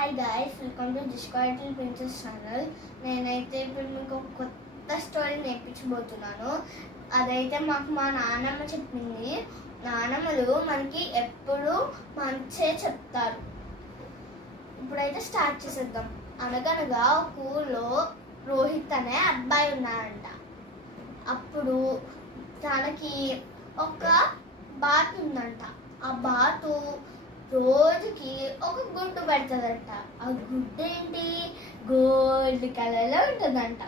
Hi guys welcome to డిస్కాయిటల్ princess channel నేనైతే ఇప్పుడు మీకు ఒక కొత్త స్టోరీ నేర్పించబోతున్నాను. అదైతే మాకు మా నాన్నమ్మ చెప్పింది. నానమ్మలు మనకి ఎప్పుడు మంచే చెప్తారు. ఇప్పుడైతే స్టార్ట్ చేసేద్దాం. అనగనగా ఒక ఊళ్ళో రోహిత్ అనే అబ్బాయి ఉన్నాడంట. అప్పుడు తనకి ఒక బాత్ ఉందంట. ఆ బాతు రోజుకి ఒక గుడ్డు పెడుతుందంట. ఆ గుడ్డు ఏంటి? గోల్డ్ కలర్లో ఉంటుందంట.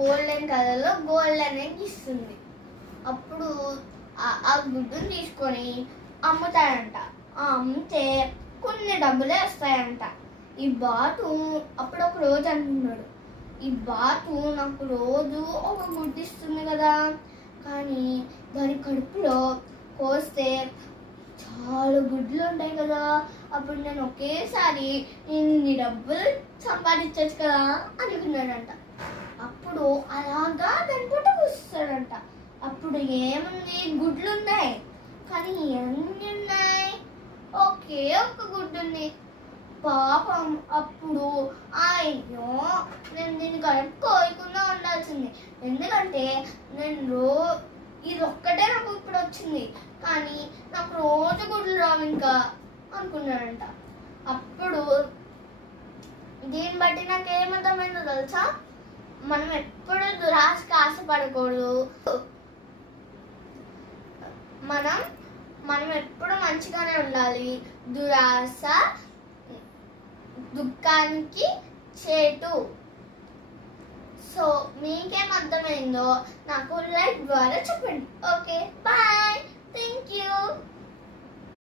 గోల్డెన్ కలర్లో గోల్డ్ అనేది ఇస్తుంది. అప్పుడు ఆ- గుడ్డుని తీసుకొని అమ్ముతాడంట అమ్మితే కొన్ని డబ్బులే వస్తాయంట. ఈ బాతు అప్పుడు ఒక రోజు అంటున్నాడు ఈ బాతు నాకు రోజు ఒక గుడ్డు ఇస్తుంది కదా. కానీ దాని కడుపులో కోస్తే చాలా గుడ్లు ఉంటాయి కదా అప్పుడు నేను ఒకేసారి నేను ఇన్ని డబ్బులు సంపాదించవచ్చు కదా అనుకున్నానంట. అప్పుడు అలాగా దాని పుట్ట కూస్తాడంట అప్పుడు ఏముంది? గుడ్లు ఉన్నాయి కానీ ఎన్ని ఉన్నాయి? ఒకే ఒక్క గుడ్డు ఉంది పాపం అప్పుడు అయ్యో నేను దీన్ని కరెక్ట్ కోయకుండా ఉండాల్సింది. ఎందుకంటే నేను రో ఇది ఒక్కటే నాకు కానీ నాకు రోజు గుడ్లు రావు ఇంకా అనుకున్నాడంట. అప్పుడు దీన్ని బట్టి నాకు ఏమర్థమైందో తెలుసా? మనం ఎప్పుడు దురాశకి ఆశపడకూడదు. మనం మనం ఎప్పుడు మంచిగానే ఉండాలి. దురాశ దుఃఖానికి చేటు. సో మీకేం అర్థమైందో నాకు లైక్ ద్వారా చెప్పండి. Okay bye.